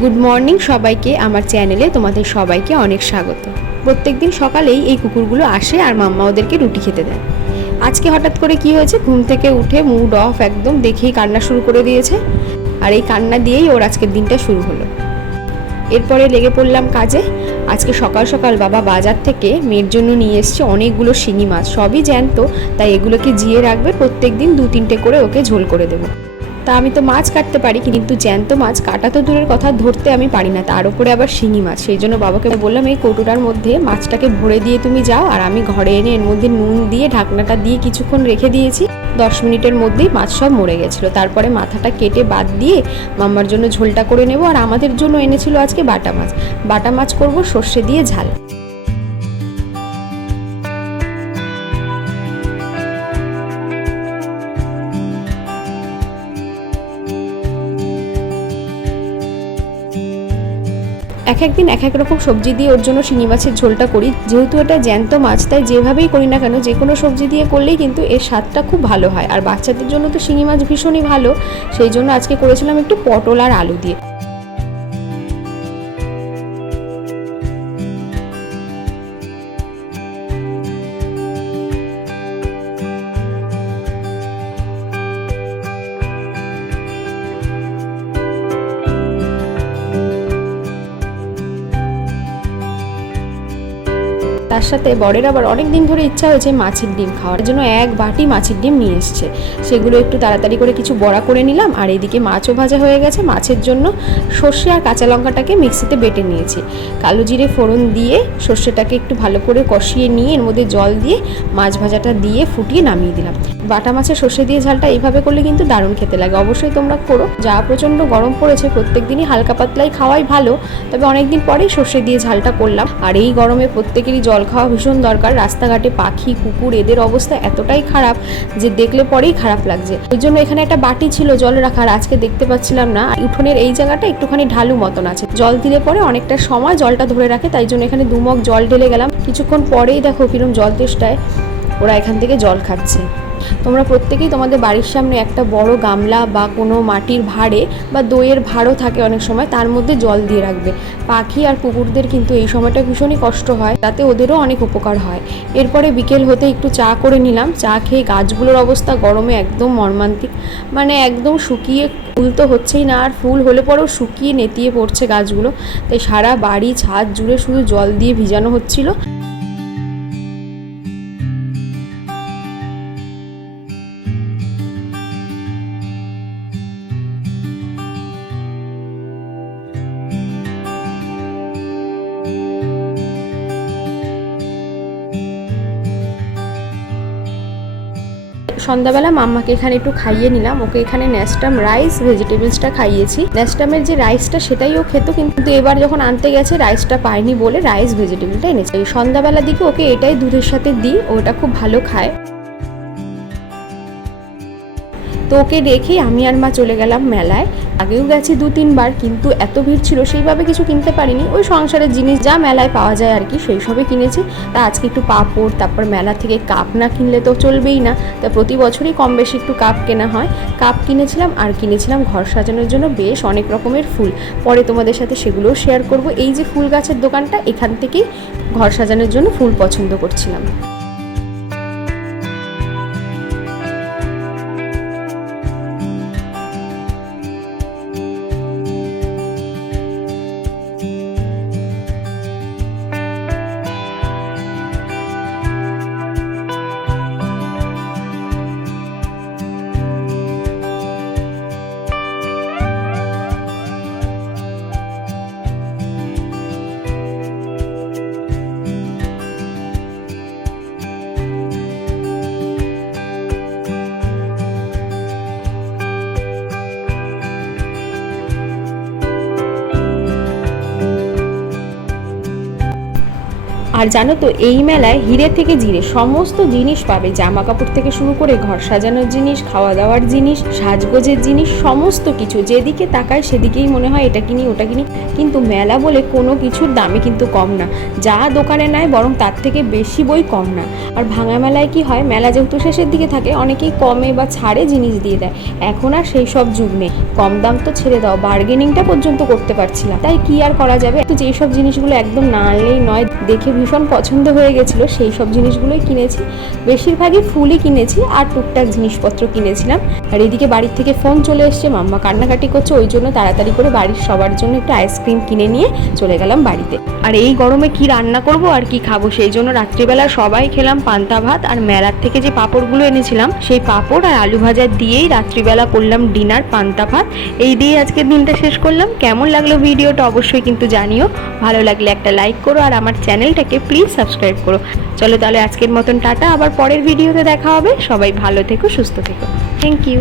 Good morning সবাইকে, আমার চ্যানেলে তোমাদের সবাইকে অনেক স্বাগত। প্রত্যেকদিন সকালেই এই কুকুরগুলো আসে আর মাম্মা ওদেরকে রুটি খেতে দেয়। আজকে হঠাৎ করে কি হয়েছে? ঘুম থেকে উঠে মুড অফ একদম দেখেই কান্না শুরু করে দিয়েছে। আর এই কান্না দিয়েই ওর আজকের দিনটা শুরু হলো। এরপরে লেগে পড়লাম কাজে। আজকে সকাল সকাল বাবা বাজার থেকে মেয়ের জন্য নিয়ে এসছে অনেকগুলো শিঙি মাছ। সবই জ্যান্ত, তাই এগুলোকে জিয়ে রাখবে। প্রত্যেক দিন দু তিনটে করে ওকে ঝোল করে দেবো। তা আমি তো মাছ কাটতে পারি, কিন্তু জ্যান্ত মাছ কাটা তো দূরের কথা, ধরতে আমি পারি না। তার উপরে আবার শিঙি মাছ। সেই জন্য বাবাকে বললাম, এই কৌটোটার মধ্যে মাছটাকে ভরে দিয়ে তুমি যাও, আর আমি ঘরে এনে এর মধ্যে নুন দিয়ে, ঢাকনাটা দিয়ে কিছুক্ষণ রেখে দিয়েছি। দশ মিনিটের মধ্যেই মাছ সব মরে গেছিল। তারপরে মাথাটা কেটে বাদ দিয়ে মাম্মার জন্য ঝোলটা করে নেব, আর আমাদের জন্য এনেছিল আজকে বাটা মাছ। বাটা মাছ করব সর্ষে দিয়ে ঝাল। এক একদিন এক এক রকম সবজি দিয়ে ওর জন্য শিঙি মাছের ঝোলটা করি। যেহেতু এটা জ্যান্ত মাছ, তাই যেভাবেই করি না কেন যে কোনো সবজি দিয়ে করলেই কিন্তু এর স্বাদটা খুব ভালো হয়। আর বাচ্চাদের জন্য তো শিঙি মাছ ভীষণই ভালো। সেই জন্য আজকে করেছিলাম একটু পটল আর আলু দিয়ে। তার সাথে বরের আবার অনেক দিন ধরে ইচ্ছা হয়েছে মাছের ডিম খাওয়ার। জন্য এক বাটি মাছের ডিম নিয়ে এসছে। সেগুলো একটু তাড়াতাড়ি করে কিছু বড়া করে নিলাম, আর এদিকে মাছও ভাজা হয়ে গেছে। মাছের জন্য সর্ষে আর কাঁচা লঙ্কাটাকে মিক্সিতে বেটে নিয়েছি। কালো জিরে ফোড়ন দিয়ে সর্ষেটাকে একটু ভালো করে কষিয়ে নিয়ে এর মধ্যে জল দিয়ে মাছ ভাজাটা দিয়ে ফুটিয়ে নামিয়ে দিলাম। বাটা মাছের সর্ষে দিয়ে ঝালটা এইভাবে করলে কিন্তু দারুণ খেতে লাগে। অবশ্যই তোমরা করো। যা প্রচণ্ড গরম পড়েছে প্রত্যেক দিনই হালকা পাতলাই খাওয়াই ভালো। তবে অনেকদিন পরেই সর্ষে দিয়ে ঝালটা করলাম। আর এই গরমে প্রত্যেকেরই জল খাওয়া ভীষণ দরকার। রাস্তাঘাটে পাখি, কুকুর এদের অবস্থা এতটাই খারাপ যে দেখলে পরেই খারাপ লাগছে। ওই জন্য এখানে একটা বাটি ছিল জল রাখার, আজকে দেখতে পাচ্ছিলাম না। উঠোনের এই জায়গাটা একটুখানি ঢালু মতন আছে। জল দিলে পরে অনেকটা সময় জলটা ধরে রাখে, তাই জন্য এখানে দুমক জল ঢেলে গেলাম। কিছুক্ষণ পরেই দেখো কিরম জল তেষ্টায় ওরা এখান থেকে জল খাচ্ছে। তোমরা প্রত্যেকেই তোমাদের বাড়ির সামনে একটা বড় গামলা বা কোনো মাটির ভাঁড়ে বা দইয়ের ভাঁড়ও থাকে অনেক সময়, তার মধ্যে জল দিয়ে রাখবে। পাখি আর কুকুরদের কিন্তু এই সময়টা ভীষণই কষ্ট হয় তাতে ওদেরও অনেক উপকার হয়। এরপরে বিকেল হতে একটু চা করে নিলাম। চা খেয়ে গাছগুলোর অবস্থা গরমে একদম মর্মান্তিক। মানে একদম শুকিয়ে ফুল তো হচ্ছেই না, আর ফুল হলে পরেও শুকিয়ে নেতিয়ে পড়ছে গাছগুলো। তাই সারা বাড়ি ছাদ জুড়ে শুধু জল দিয়ে ভিজানো হচ্ছিল। সন্ধ্যাবেলা মাম্মাকে এখানে একটু খাইয়ে নিলাম। ওকে এখানে ন্যাস্টাম রাইস ভেজিটেবলসটা খাইয়েছি। ন্যাস্টামের যে রাইসটা সেটাই ও খেত, কিন্তু এবার যখন আনতে গেছে রাইসটা পায়নি বলে রাইস ভেজিটেবলটা এনেছে। সন্ধ্যাবেলার দিকে ওকে এটাই দুধের সাথে দিই, ওটা খুব ভালো খায়। তো ওকে রেখে আমি আর মা চলে গেলাম মেলায়। আগেও গেছি দু তিনবার কিন্তু এত ভিড় ছিল, সেইভাবে কিছু কিনতে পারিনি। ওই সংসারের জিনিস যা মেলায় পাওয়া যায় আর কি সেই সবই কিনেছি। তা আজকে একটু পাঁপড়, তারপর মেলা থেকে কাপ না কিনলে তো চলবেই না। তা প্রতি বছরই কম বেশি একটু কাপ কেনা হয়। কাপ কিনেছিলাম আর কিনেছিলাম ঘর সাজানোর জন্য বেশ অনেক রকমের ফুল। পরে তোমাদের সাথে সেগুলোও শেয়ার করব। এই যে ফুল গাছের দোকানটা, এখান থেকেই ঘর সাজানোর জন্য ফুল পছন্দ করছিলাম। আর জানো তো, এই মেলায় হিরে থেকে জিরে সমস্ত জিনিস পাবে। জামা কাপড় থেকে শুরু করে ঘর সাজানোর জিনিস খাওয়া দাওয়ার জিনিস, সাজগোজের জিনিস, সমস্ত কিছু। যেদিকে তাকায় সেদিকেই মনে হয় এটা কিনি, ওটা কিনি। কিন্তু মেলা বলে কোনো কিছুর দামে কিন্তু কম না। যা দোকানে নেয় বরং তার থেকে বেশি বই কম না। আর ভাঙা মেলায় কি হয়, মেলা যেহেতু শেষের দিকে থাকে, অনেকেই কমে বা ছাড়ে জিনিস দিয়ে দেয়। এখন আর সেই সব যুগ নেই। কম দাম তো ছেড়ে দাও বার্গেনিংটা পর্যন্ত করতে পারছি না। তাই কি আর করা যাবে? তো যেই সব জিনিসগুলো একদম না আনলেই নয়, দেখে ভীষণ পছন্দ হয়ে গেছিল, সেই সব জিনিসগুলোই কিনেছি। বেশিরভাগই ফুলই কিনেছি আর টুকটাক জিনিসপত্র কিনেছিলাম। আর এদিকে বাড়ির থেকে ফোন চলে এসছে, মাম্মা কান্নাকাটি করছে, ওই জন্য তাড়াতাড়ি করে বাড়ির সবার জন্য একটু আইসক্রিম কিনে নিয়ে চলে গেলাম বাড়িতে। আর এই গরমে কি রান্না করব আর কি খাব, সেই জন্য রাত্রিবেলা সবাই খেলাম পান্তা ভাত আর মেলার থেকে যে পাঁপড়গুলো এনেছিলাম, সেই পাঁপড় আর আলু ভাজা দিয়েই রাত্রিবেলা করলাম ডিনার পান্তা ভাত। এই দিয়ে আজকের দিনটা শেষ করলাম। কেমন লাগল ভিডিওটা অবশ্যই কিন্তু জানিও। ভালো লাগলে একটা লাইক করো আর আমার চ্যানেলটাকে প্লিজ সাবস্ক্রাইব করো। চলো তাহলে আজকের মতন টাটা, আবার পরের ভিডিওতে দেখা হবে। সবাই ভালো থেকো, সুস্থ থেকো। Thank you